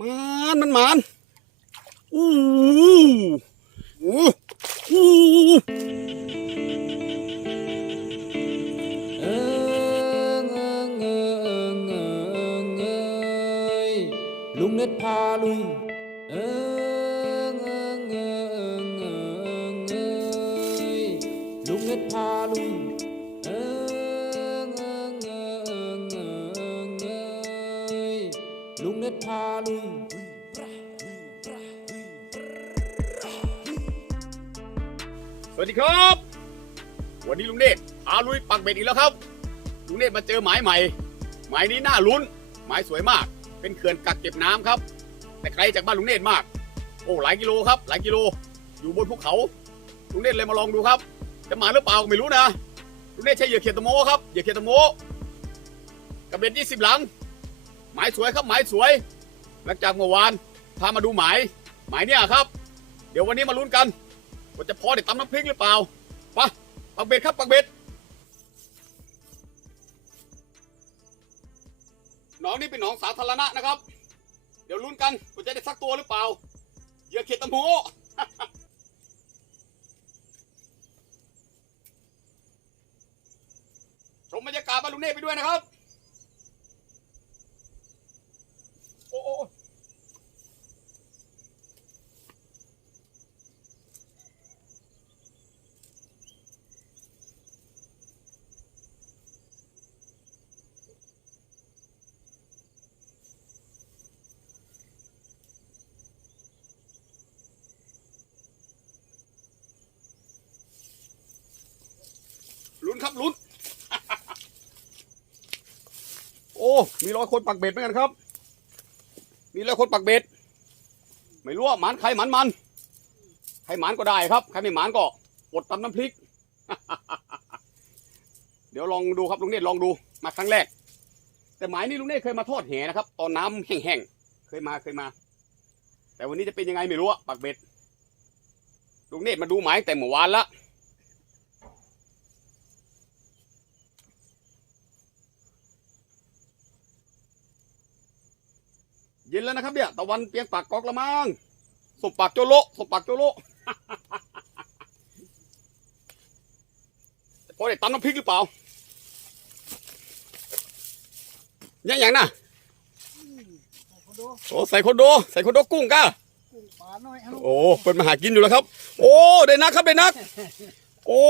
มันมันมันอู้อู้อู้เอิงเอิงเอิงเอิงเอยลุงเน็ตพาลุยเอิงเอิงเอิงเอิงเอยลุงเน็ตพาลุยเอิงเวัสดีครับ วันนี้ลุงเนตรพาลุยปักเบ็ดอีกแล้วครับ ลุงเนตรมาเจอหมายใหม่ หมายนี้น่าลุ้น หมายสวยมาก เป็นเขื่อนกักเก็บน้ำครับ แต่ไกลจากบ้านลุงเนตรมาก โอ้หลายกิโลครับ หลายกิโล อยู่บนภูเขา ลุงเนตรเลยมาลองดูครับ จะมาหรือเปล่าไม่รู้นะ ลุงเนตรใช้เหยื่อเขียดตะโมครับ เหยื่อเขียดตะโมกระเบ็ดยี่สิบหลัง หมายสวยครับ หมายสวย หลังจากเมื่อวานพามาดูหมาย หมายเนี่ยครับ เดี๋ยววันนี้มาลุ้นกัน ว่าจะพอได้ตำน้ำพริกหรือเปล่าไปะปักเบ็ดครับปักเบ็ดหนองนี้เป็นหนองสาธารณะนะครับ เดี๋ยวลุ้นกันว่าจะได้สักตัวหรือเปล่าเหยื่อเข็ดตะโมชมบรรยากาศบ้านลุงเน่ไปด้วยนะครับ โอ้โอ้โอ้ ลุ้นครับลุ้น โอ้ มีร้อยคนปักเบ็ดเหมือนกันครับ มีร้อยคนปักเบ็ด ไม่รู้ว่าหมานใครหมานมัน ใครหมานก็ได้ครับ ใครไม่หมานก็อดตำน้ำพริก เดี๋ยวลองดูครับลุงเนตรลองดูมาครั้งแรก แต่หมายนี้ลุงเนตรเคยมาทอดแหนะครับ ตอนน้ำแห้งๆ เคยมาเคยมา แต่วันนี้จะเป็นยังไงไม่รู้อะปักเบ็ด ลุงเนตรมาดูหมายแต่เมื่อวานละ เย็นแล้วนะครับเนี่ยตะวันเปียงปากกอกละมังสบปากโจโลสบปากโจโลพอได้ตำน้ำพริกหรือเปล่ายังอย่างน่ะโอ้ใส่คนโดใส่คนโดกุ้งก้ากุ้งปลาน้อยเอาโอ้เปิดมาหากินอยู่แล้วครับ โอ้ได้นักครับได้นัก โอ้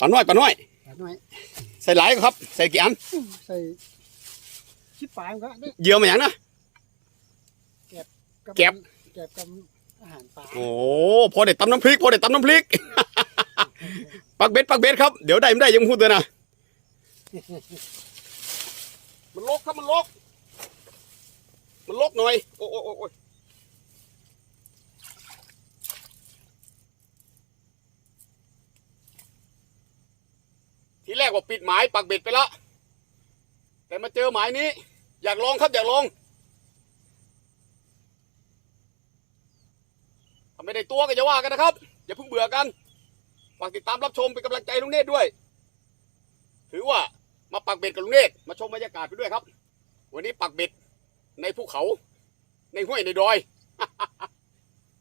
ปลาน้อยปลาน้อยปลาน้อยใส่หลายครับ ใส่กี่อันใส่ ชิดปลามันก็ได้เหยื่อมาอย่างนะกับแก็บแก็บกับอาหารปลาโอ้พอได้ตำน้ำพริกพอได้ตำน้ำพริก ปักเบ็ดปักเบ็ดครับเดี๋ยวได้ไม่ได้ยังพูดเลยนะมันลกครับมันลก มันลกหน่อย โอ้โอ้โอ้โอ้ยทีแรกว่าปิดหมายปักเบ็ดไปละแต่มาเจอหมายนี้ อยากลองครับอยากลองถ้าไม่ได้ตัวก็จะว่ากันนะครับ อย่าเพิ่งเบื่อกันฝากติดตามรับชมเป็นกำลังใจลุงเนตรด้วย ถือว่ามาปักเบ็ดกับลุงเนตรมาชมบรรยากาศไปด้วยครับ วันนี้ปักเบ็ดในภูเขา ในห้วยในดอย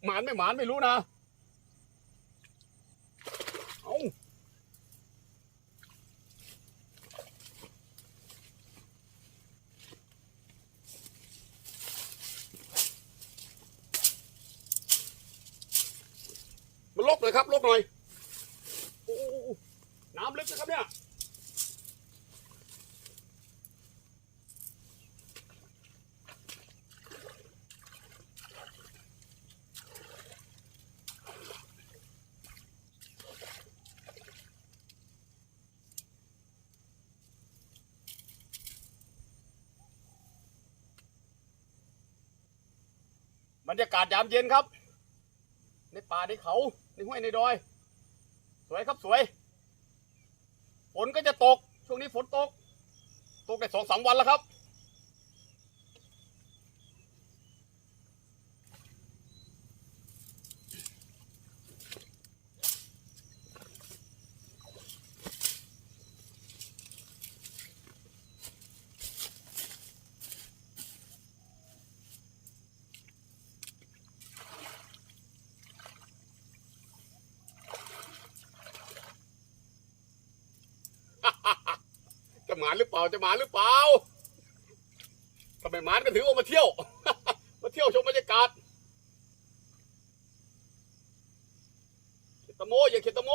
หมานไม่หมานไม่รู้นะเอา มันลกเลยครับลกหน่อยโอ้โหน้ำลึกนะครับเนี่ยบรรยากาศยามเย็นครับ ในป่าในเขา ในห้วยในดอย สวยครับสวย ฝนก็จะตก ช่วงนี้ฝนตก ตกได้สองสามวันแล้วครับ ห มาหรือเปล่าจะมาหรือเปล่าทำไมหมานก็ถือว่ามาเที่ยว มาเที่ยวชมบรรยากาศเขตตโมอย่าเขตตโม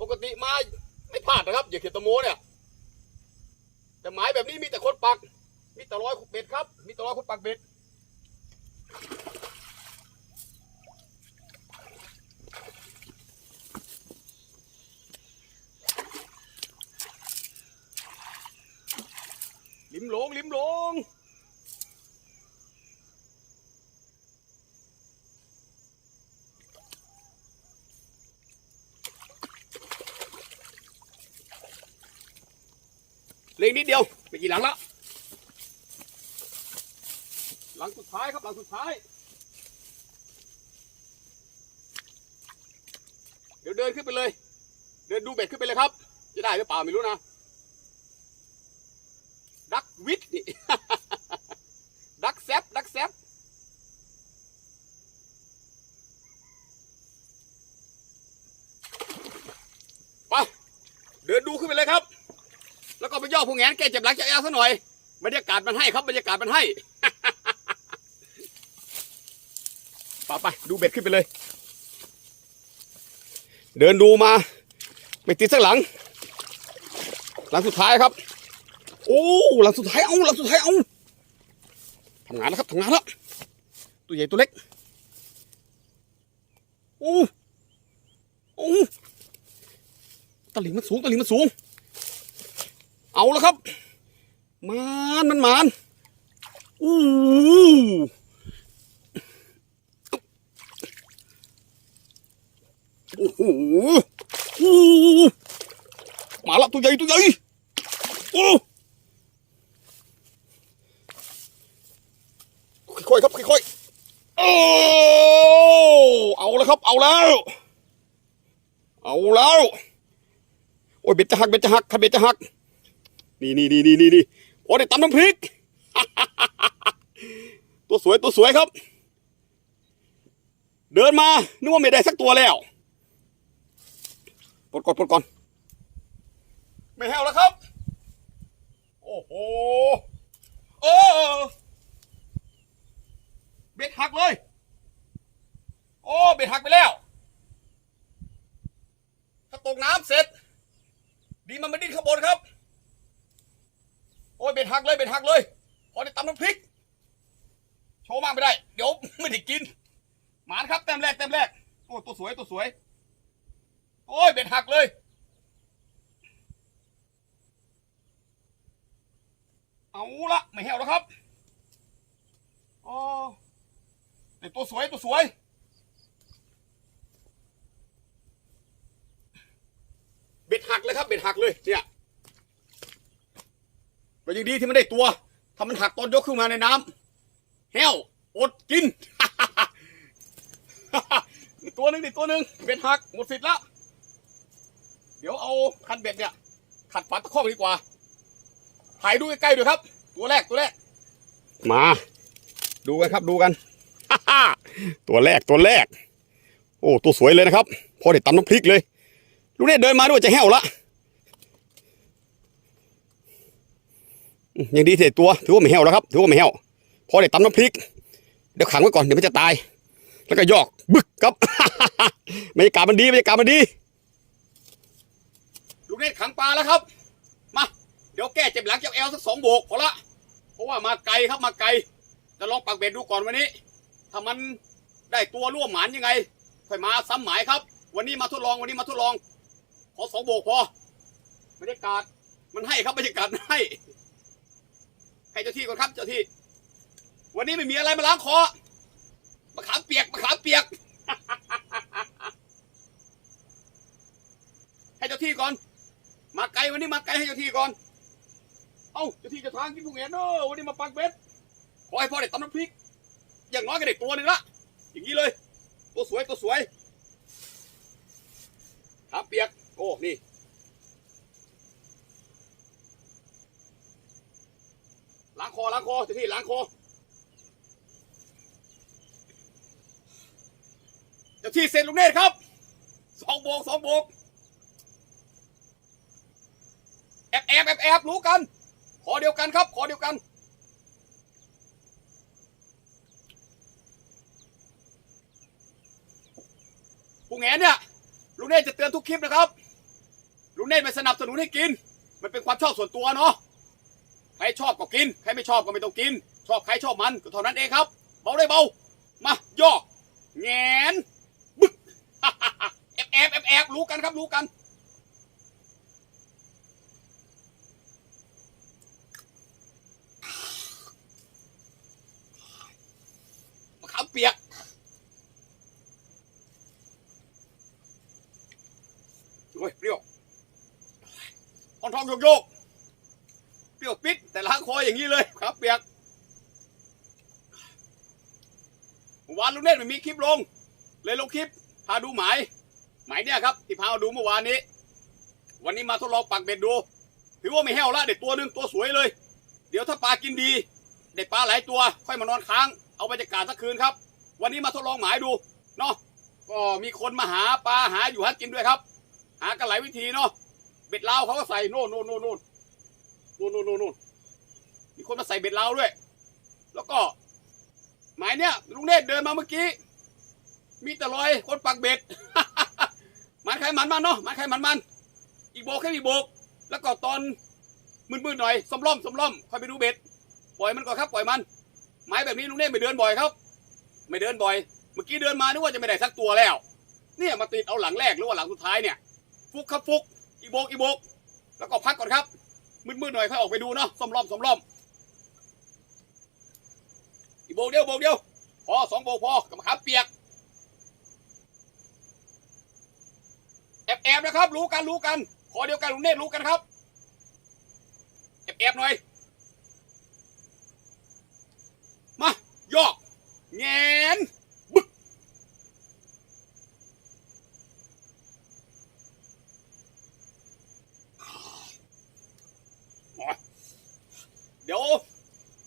ปกติมาไม่พลาดนะครับ อย่าเขตตโมเนี่ยแต่หมายแบบนี้มีแต่คนปัก มีแต่ร้อยเบ็ดครับ มีแต่ร้อยคนปักเบ็ด ลิมหลงลิมหลงเหลงนิดเดียวไป กี่หลังละหลังสุดท้ายครับหลังสุดท้าย เดี๋ยวเดินขึ้นไปเลย เดินดูเบ็ดขึ้นไปเลยครับ จะได้หรือเปล่าไม่รู้นะ ดักวิทนี่ดักแซบดักแซบไป เดินดูขึ้นไปเลยครับ แล้วก็ไปย่อผู้แงนแกเจ็บหลังจะแอลซะหน่อยบรรยากาศมันให้ครับบรรยากาศมันให้ไปไปดูเบ็ดขึ้นไปเลย เดินดูมา ไม่ติดสักหลัง หลังสุดท้ายครับ โอ้หลังสุดท้ายเอาหลังสุดท้ายเอาทำงานแล้วครับทำงานแล้วตัวใหญ่ตัวเล็กโอ้โอ้ตะหลิงมันสูงตะหลิงมันสูง เอาแล้วครับมานมันมานอู้โอ้โหอู้มาล้วตัวใหญ่ตัวใหญ่โอ้ค่อยๆครับค่อยๆโอ้เอาแล้วครับ เอาแล้ว เอาแล้ว โอ้ยเบ็ดจะหักเบ็ดจะหักคันเบ็ดจะหัก นี่นี่นี่นี่นี่นี่โอ้ได้ตำน้ำพริก ตัวสวยตัวสวยครับ เดินมานึกว่าไม่ได้สักตัวแล้วปลดก่อนปลดก่อน ไม่แห้วแล้วครับ โอ้โหโอ้ เบ็ดหักเลย โอ้ เบ็ดหักไปแล้ว ถ้าตกน้ำเสร็จ ดีมันไม่ดิ้นข้างบนครับ โอ้ย เบ็ด หักเลยเบ็ดหักเลยพอได้ตำน้ำพริก โชว์มากไม่ได้ เดี๋ยวไม่ได้กิน หมานครับแต้มแรกแต้มแรกโอ้ตัวสวยตัวสวย โอ้ยเบ็ดหักเลย เอาละไม่แห้วแล้วครับโอ้แต่ตัวสวยตัวสวยเบ็ดหักเลยครับเบ็ดหักเลยเนี่ยก็ยังดีที่มันได้ตัวถ้ามัน หักตอนยกขึ้นมาในน้ำแห้วอดกิน ตัวหนึ่งอีกตัวหนึ่งเบ็ดหักหมดสิทธิ์แล้วเดี๋ยวเอาคันเบ็ดเนี่ย ขัดฝาตะข้อดีกว่าถ่ายดูใกล้ๆด้วยครับ ตัวแรกตัวแรก มา ดูกันครับดูกัน ตัวแรกตัวแรก โอ้ตัวสวยเลยนะครับ พอได้ตำน้ำพริกเลย ลูกเนี่ยเดินมาด้วยจะแห้วละอืม ยังดีเสียตัวถือว่าไม่แห้วแล้วครับถือว่าไม่แห้วพอได้ตำน้ำพริกเดี๋ยวขังไว้ก่อนเดี๋ยวมันจะตาย แล้วก็ยอกบึกครับบรรยากาศมันดีบรรยากาศมันดีลูกเนี่ยขังปลาแล้วครับมาเดี๋ยวแก้เจ็บหลังเจ็บเอวสักสองโบกพอละเพราะว่ามาไกลครับมาไกลจะลองปักเบ็ดดูก่อนวันนี้ถ้ามันได้ตัวร่วมหมานยังไง ค่อยมาซ้ำหมายครับ วันนี้มาทดลองวันนี้มาทดลองขอสองโบกพอบรรยากาศมันให้ครับบรรยากาศให้ ให้เจ้าที่ก่อนครับเจ้าที่ วันนี้ไม่มีอะไรมาล้างคอมะขามเปียกมะขามเปียก ให้เจ้าที่ก่อน มาไกลวันนี้มาไกลให้เจ้าที่ก่อน เอ้าเจ้าที่จะทางกินผู้เห็นเนอะวันนี้มาปักเบ็ดขอให้พ่อได้ตำน้ำพริก อย่างน้อยก็ได้ตัวหนึ่งละ อย่างนี้เลย ตัวสวยตัวสวยขามเปียก โอ้ นี่ ล้างคอล้างคอเจ้าที่ล้างคอเจ้าที่เซ็นลูกเนตรครับสองโบกสองโบกแอบแอบแอบแอบรู้กันขอเดียวกันครับ ขอเดียวกันปูแงนเนี่ยลุงเนธจะเตือนทุกคลิปนะครับลุงเนธไม่สนับสนุนให้กิน มันเป็นความชอบส่วนตัวเนาะ ใครชอบก็กิน ใครไม่ชอบก็ไม่ต้องกิน ชอบใครชอบมันก็เท่านั้นเองครับ เบาได้เบา มาย่อแงนบึกแอบแอบแอบแอบรู้กันครับรู้กัน มะขามเปียกโอ้ยเปรี้ยวอ่อนทองโยกโยก รี้ยวปิดแต่ล้างคออย่างนี้เลยครับเปียกวานลุงเนตไม่มีคลิปลง เลยลงคลิปพาดูหมายหมายเนี่ยครับที่พาดูเมื่อวานนี้ วันนี้มาทดลองปักเบ็ดดูถือว่าไม่แห้วละเด็ดตัวหนึ่งตัวสวยเลย เดี๋ยวถ้าปลากินดี เด็ดปลาหลายตัว ค่อยมานอนค้างเอาบรรยากาศสักคืนครับ วันนี้มาทดลองหมายดูเนาะก็มีคนมาหาปลาหาอยู่หากินด้วยครับ หากันหลายวิธีเนาะเบ็ดลาวเขาก็ใส่โน่นโน่นโน่นโน่นโน่นโน่นโน่นโน่นมีคนมาใส่เบ็ดเลาด้วย แล้วก็หมายเนี้ยลุงเนตรเดินมาเมื่อกี้ มีแต่รอยคนปักเบ็ด มันใครมันมันเนาะ มันใครมันมัน อีโบกแค่อีโบก แล้วก็ตอนมืดๆหน่อยสมล่อมสมล่อมคอยไปดูเบ็ด ปล่อยมันก่อนครับ ปล่อยมัน ไม้แบบนี้ลุงเนตรไม่เดินบ่อยครับ ไม่เดินบ่อย เมื่อกี้เดินมานึกว่าจะไม่ได้สักตัวแล้ว เนี่ยมาติดเอาหลังแรกหรือว่าหลังสุดท้ายเนี่ย ฟุกครับฟุก อีโบกอีโบก แล้วก็พักก่อนครับ มืดๆหน่อยค่อยออกไปดูเนาะสมล่อมสมล่อมอีโบกเดียวโบกเดียวพอสองโบกพอกับขาเปียกแอบแอบนะครับ รู้กันรู้กันขอเดียวกันลุงเนตรรู้กันครับแอบแอบหน่อย มาย่อแงนบึกเดี๋ยว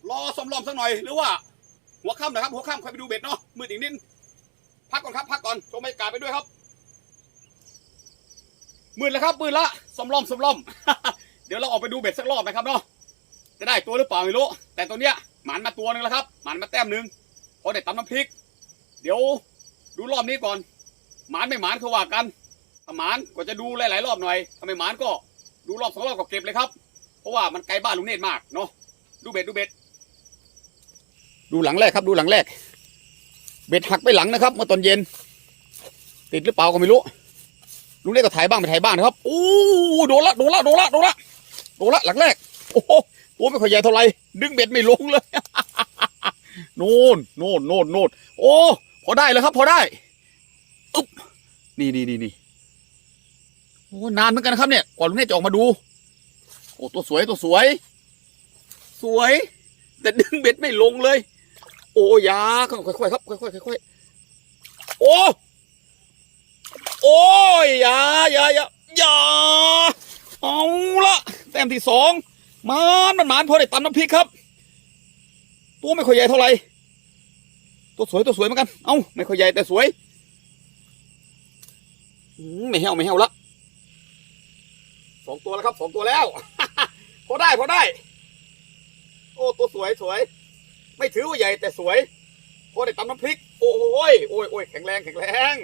รอสมลอมสัก หน่อยหรือว่าหัวค่ำนะครับ หัวค่ำค่อยไปดูเบ็ดเนาะมืดอีกนิดพักก่อนครับ พักก่อนชมบรรยากาศไปด้วยครับมืดแล้วครับมืดละสมลอมสมลอม เดี๋ยวเราออกไปดูเบ็ดสักรอบนะครับเนาะจะได้ตัวหรือเปล่าไม่รู้แต่ตัวเนี้ยหมันมาตัวหนึงแล้วครับหมันมาแต้มหนึ่งพอได้ตำน้ำพริก เดี๋ยวดูรอบนี้ก่อน หมันไม่หมันเขาว่ากันถ้าหมันก็จะดูหลายๆรอบหน่อยถ้าไม่หมันก็ดูรอบสองรอบก็เก็บเลยครับ เพราะว่ามันไกลบ้านลุงเนตรมากเนาะดูเบ็ดดูเบ็ด ดูหลังแรกครับ ดูหลังแรก เบ็ดหักไปหลังนะครับ เมื่อตอนเย็น ติดหรือเปล่าก็ไม่รู้ลุงเนตรก็ถ่ายบ้างไปถ่ายบ้างนะครับโอ้โดนละโดนละโดนละโดนละโดนละหลังแรก โอ้โหตัวไม่ค่อยใหญ่เท่าไหร่ดึงเบ็ดไม่ลงเลยโน่นโน่นโน่นโน่นโอ้พอได้แล้วครับ พอได้อึ๊บนี่นี่นี่นี่โอ้นานเหมือนกันนะครับเนี่ยกว่าลุงเนตรจะออกมาดูโอ้ตัวสวยตัวสวย สวย แต่ดึงเบ็ดไม่ลงเลย โอ้ยาค่อยๆครับค่อยๆค่อยๆโอ้โอ้ยยายายายาเอาละแต้มที่สองมานมันหมานพอได้ตำน้ำพริกครับ ตัวไม่ค่อยใหญ่เท่าไหร่ตัวสวยตัวสวยเหมือนกัน เอาไม่ค่อยใหญ่แต่สวยไม่แห้วไม่แห้วละสองตัวแล้วครับสองตัวแล้ว พอได้พอได้ โอ้ตัวสวยสวย ไม่ถือว่าใหญ่แต่สวยพอได้ตำน้ำพริก โอ้ยโอ้ยโอ้ยแข็งแรงแข็งแรง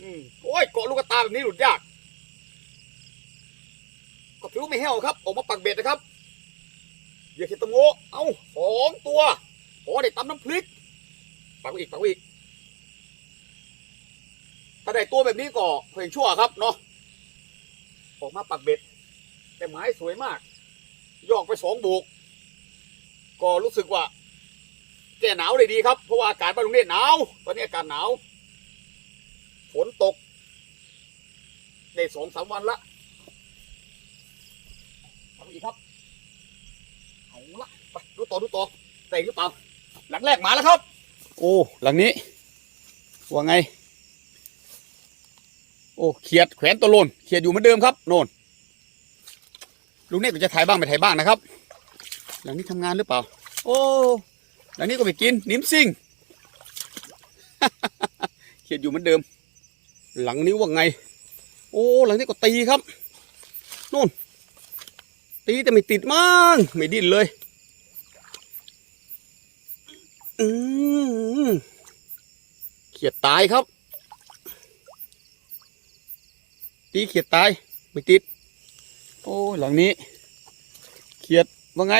อืมโอ้ยเกาะลูกกระตาแบบนี้หลุดยากก็ถือว่าไม่แห้วครับ ออกมาปักเบ็ดนะครับอย่าคิดตะโงเอ้าสองตัวพอได้ตำน้ำพริกปักอีกปักอีกถ้าได้ตัวแบบนี้ก็เพลงชั่วครับเนาะออกมาปักเบ็ด แต่ไม้สวยมาก ยอกไปสองโบกก็รู้สึกว่า แก้หนาวได้ดีครับเพราะว่าอากาศบ้านลุงเนตรหนาวตอนนี้อากาศหนาวฝนตกได้สองสามวันละปักไว้อีกครับเอาละไปดูต่อดูต่อได้หรือเปล่าหลังแรกมาแล้วครับ โอ้หลังนี้ว่าไง โอ้เขียดแขวนตัวโลนเขียดอยู่เหมือนเดิมครับโน่นลุงเนตรก็จะถ่ายบ้างไม่ถ่ายบ้างนะครับ หลังนี้ทำงานหรือเปล่า โอ้ หลังนี้ก็ไปกินนิ้มซิ่งเขียดอยู่เหมือนเดิม หลังนี้ว่าไง โอ้หลังนี้ก็ตีครับนู่นตีแต่ไม่ติดมั้งไม่ดิ้นเลย อืมเขียดตายครับ ตีเขียดตายไม่ติด โอ้หลังนี้ เขียดว่าไง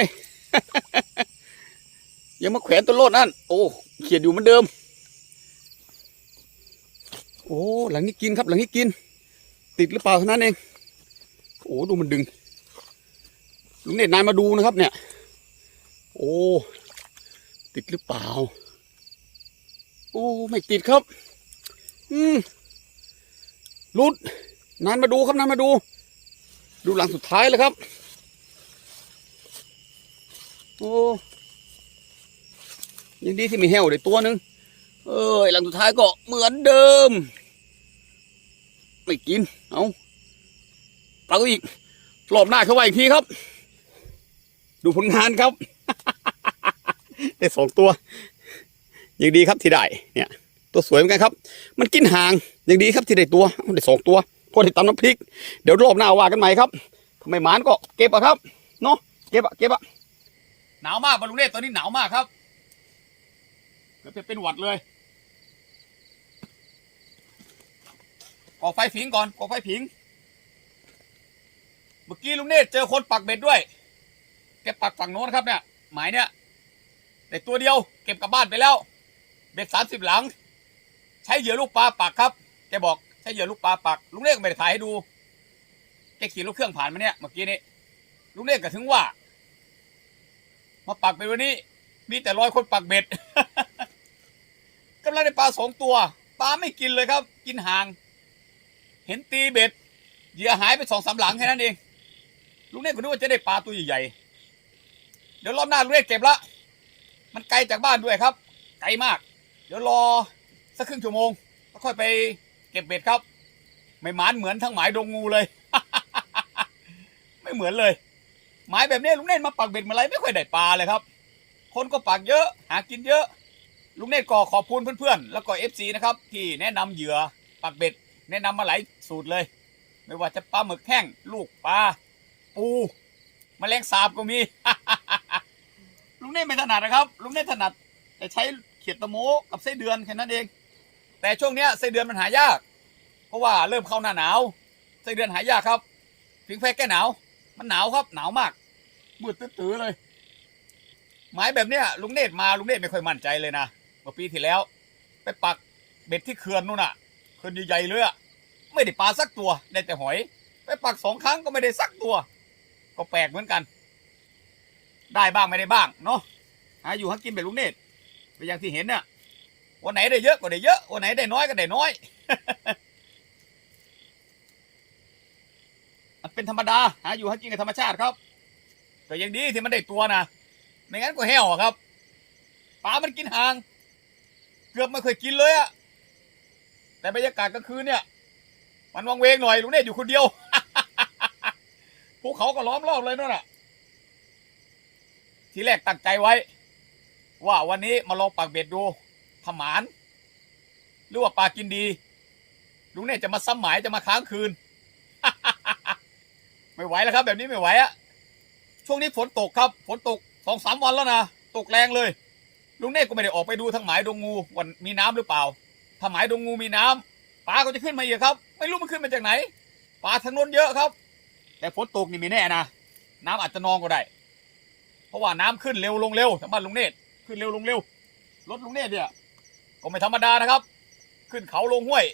ยังมาแขวนต้นโลดนั่น โอ้ เขียดอยู่เหมือนเดิม โอ้ หลังนี้กินครับ หลังนี้กิน ติดหรือเปล่าเท่านั้นเอง โอ้ ดูมันดึง ลุงเนตนายมาดูนะครับ เนี่ย โอ้ ติดหรือเปล่า โอ้ ไม่ติดครับ อืมรุดนานมาดูครับนานมาดู ดูหลังสุดท้ายเลยครับ โอ้ ยังดีที่มีแห้วได้ตัวหนึ่งเอ้ยหลังสุดท้ายก็เหมือนเดิม ไม่กิน เอาปลาก็อีกรอบหน้าเข้าไว้อีกทีครับ ดูผลงานครับ ได้สองตัว ยังดีครับที่ได้ เนี่ย ตัวสวยเหมือนกันครับ มันกินห่าง ยังดีครับที่ได้ตัวได้สองตัวพอได้ตำน้ำพริก เดี๋ยวรอบหน้าว่ากันใหม่ครับทำไมหมานก็เก็บอะครับ เนาะ เก็บอะเก็บอะหนาวมากบอลลูนเนตตอนนี้หนาวมากครับ เกือบจะเป็นหวัดเลยก่อไฟผิงก่อนก่อไฟผิง เมื่อกี้ลุงเนตเจอคนปักเบ็ดด้วย แกปักฝั่งโน้นครับเนี่ย หมายเนี่ย แต่ตัวเดียวเก็บกลับบ้านไปแล้ว เบ็ดสามสิบหลัง ใช้เหยื่อลูกปลาปักครับ แกบอกใช้เหยื่อลูกปลาปัก ลุงเนตก็ไม่ได้ถ่ายให้ดู แกขี่รถเครื่องผ่านมาเนี่ย เมื่อกี้นี้ ลุงเนตก็ถึงว่า มาปักเบ็ดวันนี้ มีแต่รอยคนปักเบ็ด กำลังได้ปลาสองตัวปลาไม่กินเลยครับ กินห่าง เห็นตีเบ็ดเหยื่อหายไปสองสามหลังแค่นั้นเองลุงเนตก็นึกว่าจะได้ปลาตัวใหญ่ๆเดี๋ยวรอบหน้าลุงเนตเก็บละ มันไกลจากบ้านด้วยครับไกลมาก เดี๋ยวรอสักครึ่งชั่วโมงแล้วค่อยไปเก็บเบ็ดครับ ไม่หมานเหมือนทั้งหมายดงงูเลย ไม่เหมือนเลย หมายแบบนี้ลุงเนตมาปักเบ็ดเมื่อไรไม่ค่อยได้ปลาเลยครับ คนก็ปักเยอะ หากินเยอะ ลุงเนตก็ขอบคุณเพื่อนๆ แล้วก็เอฟซีนะครับ ที่แนะนำเหยื่อปักเบ็ด แนะนำมาหลายสูตรเลย ไม่ว่าจะปลาหมึกแห้งลูกปลาปูแมลงสาบก็มี ลุงเน่ไม่ถนัดนะครับ ลุงเน่ถนัด แต่ใช้เขียดตะโมกับไส้เดือนแค่นั้นเอง แต่ช่วงเนี้ยไส้เดือนมันหายาก เพราะว่าเริ่มเข้าหน้าหนาวไส้เดือนหายากครับพิงแฟแก้หนาว มันหนาวครับหนาวมากมืดตื้อเลย หมายแบบเนี้ยลุงเนตรมาลุงเนตรไม่ค่อยมั่นใจเลยนะ เมื่อปีที่แล้ว ไปปักเบ็ดที่เขื่อนนู่นน่ะเขื่อนใหญ่ๆเลยอะไม่ได้ปลาสักตัวได้แต่หอย ไปปักสองครั้งก็ไม่ได้สักตัว ก็แปลกเหมือนกัน ได้บ้างไม่ได้บ้างเนาะหาอยู่หากินแบบลุงเนตรไปอย่างที่เห็นเนี่ยวันไหนได้เยอะก็ได้เยอะวันไหนได้น้อยก็ได้น้อยมันเป็นธรรมดาหาอยู่หากินกับธรรมชาติครับแต่ยังดีที่มันได้ตัวนะไม่งั้นก็แห้วอครับปลามันกินห่าง เกือบไม่เคยกินเลยอะแต่บรรยากาศกลางคืนเนี่ย มันวังเวงหน่อยลุงเนตอยู่คนเดียวภูเขาก็ล้อมรอบเลยนั่นน่ะ ทีแรกตั้งใจไว้ ว่าวันนี้มาลองปักเบ็ดดูทำหมาน หรือว่าปลากินดี ลุงเนตจะมาซ้ำหมายจะมาค้างคืน ไม่ไหวแล้วครับ แบบนี้ไม่ไหวอะช่วงนี้ฝนตกครับ ฝนตกสองสามวันแล้วนะ ตกแรงเลย ลุงเนตก็ไม่ได้ออกไปดูทางหมายดงงูวันมีน้ำหรือเปล่าถ้าหมายดงงูมีน้ำปลาก็จะขึ้นมาอีกครับ ไม่รู้มันขึ้นมาจากไหนปลาทางโน้นเยอะครับ แต่ฝนตกนี่ม่แน่นะน้ำอาจจะนองก็ได้ เพราะว่าน้ำขึ้นเร็วลงเร็วทางบ้านลุงเนตรขึ้นเร็วลงเร็วรถลุงเนตรเนี่ยก็ไม่ธรรมดานะครับ ขึ้นเขาลงห้วย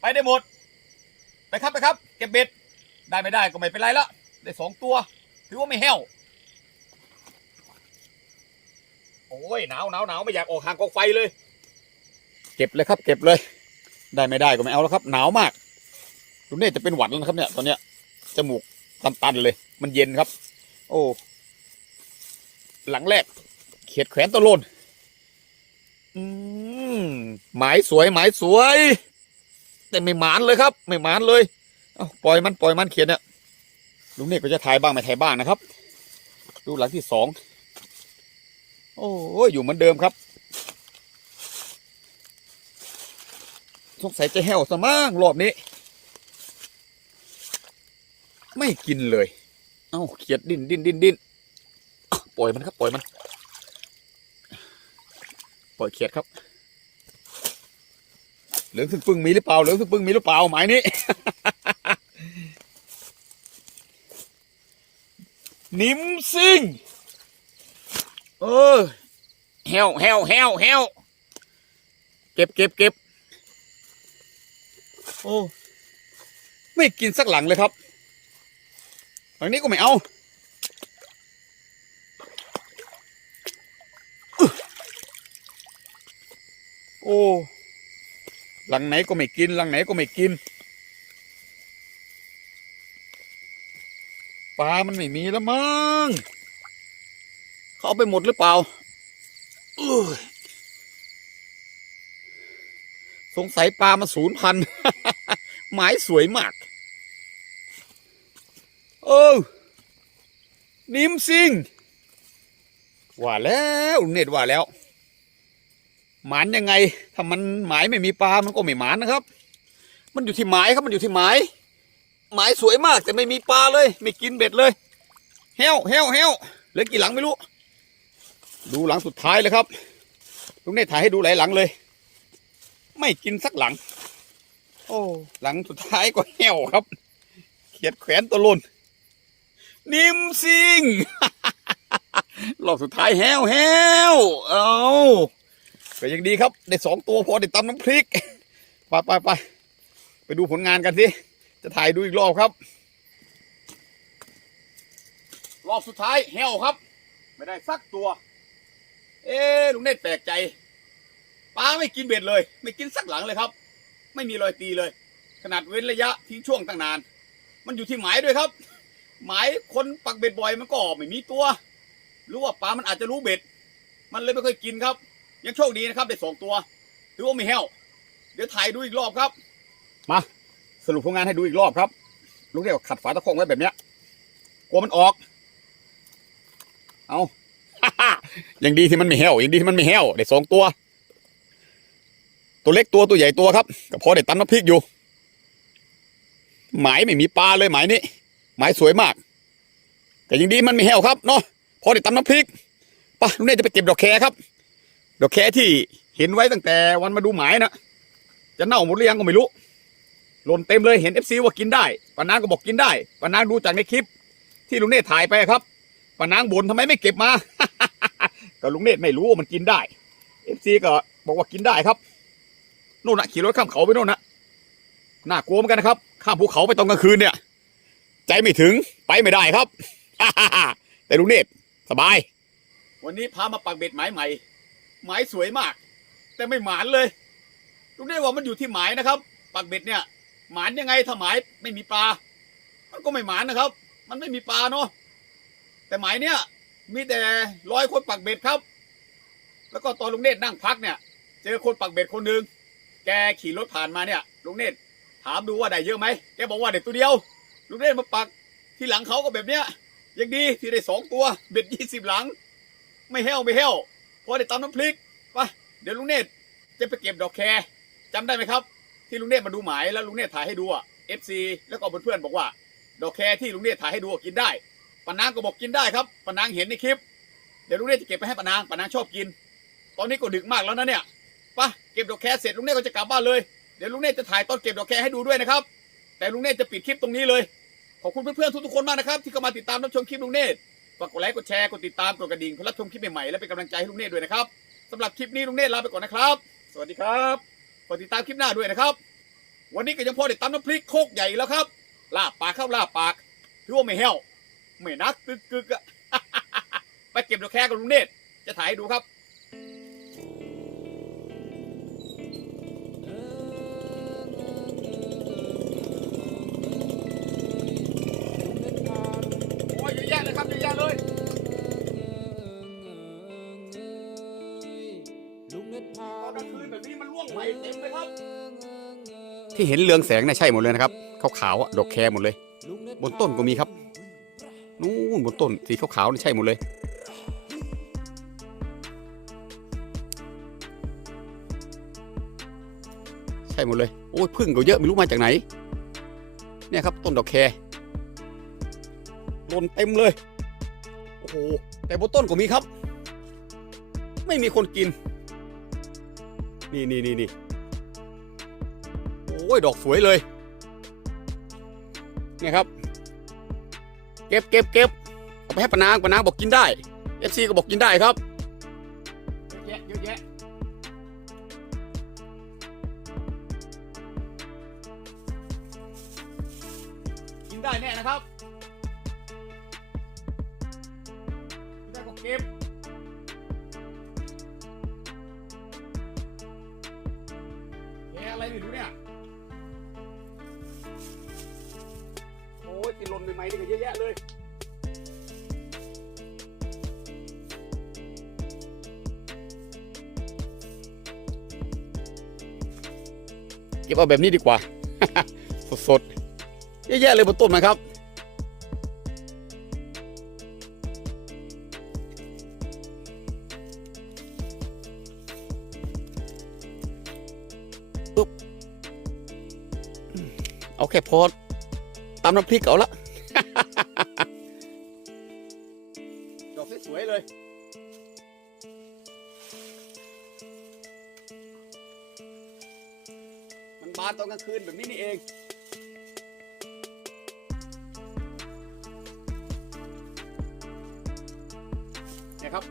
ไปได้หมด ไปครับไปครับ เก็บเบ็ดได้ไม่ได้ก็ไม่เป็นไรละได้สองตัว ถือว่าไม่แห้ว โอ้ยหนาวหนาวหนาวไม่อยากออกห่างกองไฟเลย เก็บเลยครับ เก็บเลย ได้ไม่ได้ก็ไม่เอาแล้วครับ หนาวมากลุงเนตจะเป็นหวัดแล้วนะครับเนี่ย ตอนเนี้ยจมูกตันๆเลย มันเย็นครับ โอ้หลังแรก เขียดแขวนตัวโลนอืมหมายสวยหมายสวย แต่ไม่หมานเลยครับ ไม่หมานเลยเอาปล่อยมันปล่อยมันเขียนเนี่ยลุงเนตก็จะถ่ายบ้างไม่ถ่ายบ้างนะครับ ดูหลังที่สอง โอ้ยอยู่เหมือนเดิมครับ สงสัยจะแห้วซะมั่งรอบนี้ ไม่กินเลย เอ้าเขียดดิ้นดิ้นดิ้นดิ้นปล่อยมันครับ ปล่อยมัน ปล่อยเขียดครับ เหลืองซึ่งปึ้งมีหรือเปล่าเหลืองซึ่งปึ้งมีหรือเปล่าหมายนี้นิมซิง เออแฮวแฮวแฮวแฮวเก็บเก็บเก็บโอ้ไม่กินสักหลังเลยครับ หลังนี้ก็ไม่เอาโอ้หลังไหนก็ไม่กิน หลังไหนก็ไม่กินปลามันไม่มีแล้วมั้ง เขาเอาไปหมดหรือเปล่าสงสัยปลามาศูนย์พันหมายสวยมากเออนิมซิงว่าแล้วเน็ตว่าแล้ว หมานยังไงถ้ามันหมายไม่มีปลา มันก็ไม่หมานนะครับ มันอยู่ที่หมายครับมันอยู่ที่หมาย หมายสวยมากแต่ไม่มีปลาเลย ไม่กินเบ็ดเลยเฮวเฮวเฮวเหลือกี่หลังไม่รู้ ดูหลังสุดท้ายเลยครับลุงเนตถ่ายให้ดูหลายหลังเลย ไม่กินสักหลัง โอ้หลังสุดท้ายก็เฮวครับ เขียดแขวนตัวลนนิ่มซิงรอบสุดท้ายแฮวแฮวเอาก็ยังดีครับ ได้สองตัวพอได้ตำน้ำพริกไปไปไปไปดูผลงานกันสิจะถ่ายดูอีกรอบครับ รอบสุดท้ายแฮวครับ ไม่ได้สักตัว เอ๊ลุงเนตแปลกใจปลาไม่กินเบ็ดเลย ไม่กินสักหลังเลยครับ ไม่มีรอยตีเลย ขนาดเว้นระยะทิ้งช่วงตั้งนาน มันอยู่ที่หมายด้วยครับ หมายคนปักเบ็ดบ่อยมันก็ไม่มีตัวรือว่าปลามันอาจจะรู้เบ็ด มันเลยไม่ค่อยกินครับ ยังโชคดีนะครับได้สองตัวถือว่าไม่แห้วเดี๋ยวถ่ายดูอีกรอบครับ มาสรุปผลงานให้ดูอีกรอบครับลุงเรียกขัดฝาตะโคงไว้แบบเนี้ยกลัวมันออก เอา ยังดีที่มันไม่แห้วยังดีที่มันไม่แห้วได้สองตัว ตัวเล็กตัวตัวใหญ่ตัวครับก็พอได้ตำน้ำพริกอยู่ หมายไม่มีปลาเลยหมายนี้หมายสวยมากแต่ยังดีมันไม่แห้วครับเนาะพอได้ตำน้ำพริกปะลุงเนยจะไปเก็บดอกแคครับ ดอกแคที่เห็นไว้ตั้งแต่วันมาดูหมายนะจะเน่าหมดหรือยังก็ไม่รู้หล่นเต็มเลยเห็นเอฟซีว่ากินได้ปานางก็บอกกินได้ปานางดูจากในคลิป ที่ลุงเนตรถ่ายไปครับ ปานางบ่นทำไมไม่เก็บมา ก็ลุงเนตรไม่รู้ว่ามันกินได้เอฟซีก็บอกว่ากินได้ครับโน่นนะขี่รถข้ามเขาไปโน่นนะน่ากลัวเหมือนกันนะครับ ข้ามภูเขาไปตอนกลางคืนเนี่ย ใจไม่ถึงไปไม่ได้ครับ แต่ลุงเนตรสบาย วันนี้พามาปักเบ็ดหมายใหม่หมายสวยมาก แต่ไม่หมานเลยลุงเนตรว่ามันอยู่ที่หมายนะครับ ปักเบ็ดเนี่ย หมานยังไงถ้าหมายไม่มีปลา มันก็ไม่หมานนะครับ มันไม่มีปลาเนาะ แต่หมายเนี่ยมีแต่ร้อยคนปักเบ็ดครับ แล้วก็ตอนลุงเนตรนั่งพักเนี่ย เจอคนปักเบ็ดคนหนึ่งแกขี่รถผ่านมาเนี่ยลุงเนตรถามดูว่าได้เยอะไหมแกบอกว่าได้ตัวเดียว ลุงเนตรมาปักที่หลังเขาก็แบบเนี้ยยังดีที่ได้สองตัวเบ็ดยี่สิบหลัง ไม่แห้วไม่แห้วพอได้ตำน้ำพริกไปเดี๋ยวลุงเนตรจะไปเก็บดอกแครจำได้ไหมครับ ที่ลุงเนตรมาดูหมายแล้วลุงเนตรถ่ายให้ดูอะ FC แล้วก็เพื่อนๆบอกว่า ดอกแครที่ลุงเนตรถ่ายให้ดูกินได้ ปานางก็บอกกินได้ครับปานางเห็นในคลิป เดี๋ยวลุงเนตรจะเก็บไปให้ปานางปานางชอบกิน ตอนนี้ก็ดึกมากแล้วนะเนี่ยไปเก็บดอกแครเสร็จลุงเนตรก็จะกลับบ้านเลย เดี๋ยวลุงเนตรจะถ่ายตอนเก็บดอกแครให้ดูด้วยนะครับ แต่ลุงเนตรจะปิดคลิปตรงนี้เลย ขอบคุณเพื่อนๆทุกๆคนมากนะครับ ที่เข้ามาติดตามรับชมคลิปลุงเนตรฝากกดไลค์กดแชร์กดติดตามกดกระดิ่งเพื่อรับชมคลิปใหม่ๆและเป็นกำลังใจให้ลุงเนตด้วยนะครับสำหรับคลิปนี้ลุงเนตลาไปก่อนนะครับ สวัสดีครับกดติดตามคลิปหน้าด้วยนะครับ วันนี้ก็ยังพอได้ตำน้ำพริกโคกใหญ่แล้วครับลาบปากเข้าลาบปากถือว่าไม่แห้ว ไม่นักกึกกึกอะไปเก็บดอกแคกับลุงเนตรจะถ่ายให้ดูครับ โอ้ยเยอะแยะเลยครับเยอะแยะเลย ตอนกลางคืนแบบนี้มันร่วงไหวเต็มเลยครับ ที่เห็นเรืองแสงน่ะใช่หมดเลยนะครับขาวๆอะดอกแคหมดเลย บนต้นก็มีครับ นู่นบนต้นสีขาวๆนี่ใช่หมดเลย ใช่หมดเลย โอ้ยพึ่งก็เยอะไม่รู้มาจากไหน เนี่ยครับต้นดอกแครหล่นเต็มเลย โอ้โห แต่บนต้นก็มีครับ ไม่มีคนกิน นี่นี่นี่นี่โอ้ย ดอกสวยเลย เนี่ยครับ เก็บเก็บเก็บเอาไปให้ปานางปานางบอกกินได้เอฟซีก็บอกกินได้ครับเยอะแยะเยอะแยะกินได้แน่นะครับ เก็บเอาแบบนี้ดีกว่า สดๆเยอะแยะเลยบนต้นนะครับ เอาแค่พอตามน้ำพริกเอาละ บานตอนแบบนี้นี่เองเนี่ยครับ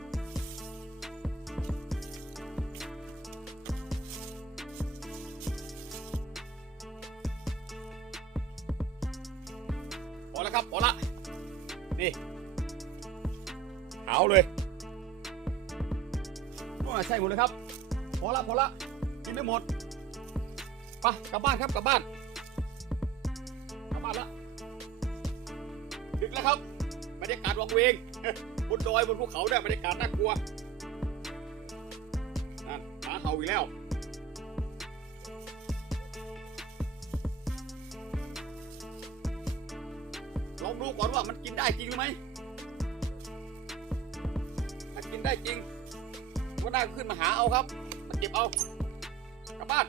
พอแล้วครับพอละนี่ขาเลยก็ใช่หมดเลยครับ พอละพอละกินไม่หมด ไปกลับบ้านครับกลับบ้านกลับบ้านแล้วดึกแล้วครับบรรยากาศวังเวงบนดอยบนภูเขาเนี่ยบรรยากาศน่ากลัวนั่นหมาเห่าอีกแล้วลองดูก่อนว่ามันกินได้จริงหรือไม่ถ้ากินได้จริงก็ได้ขึ้นมาหาเอาครับ มาเก็บเอา กลับบ้าน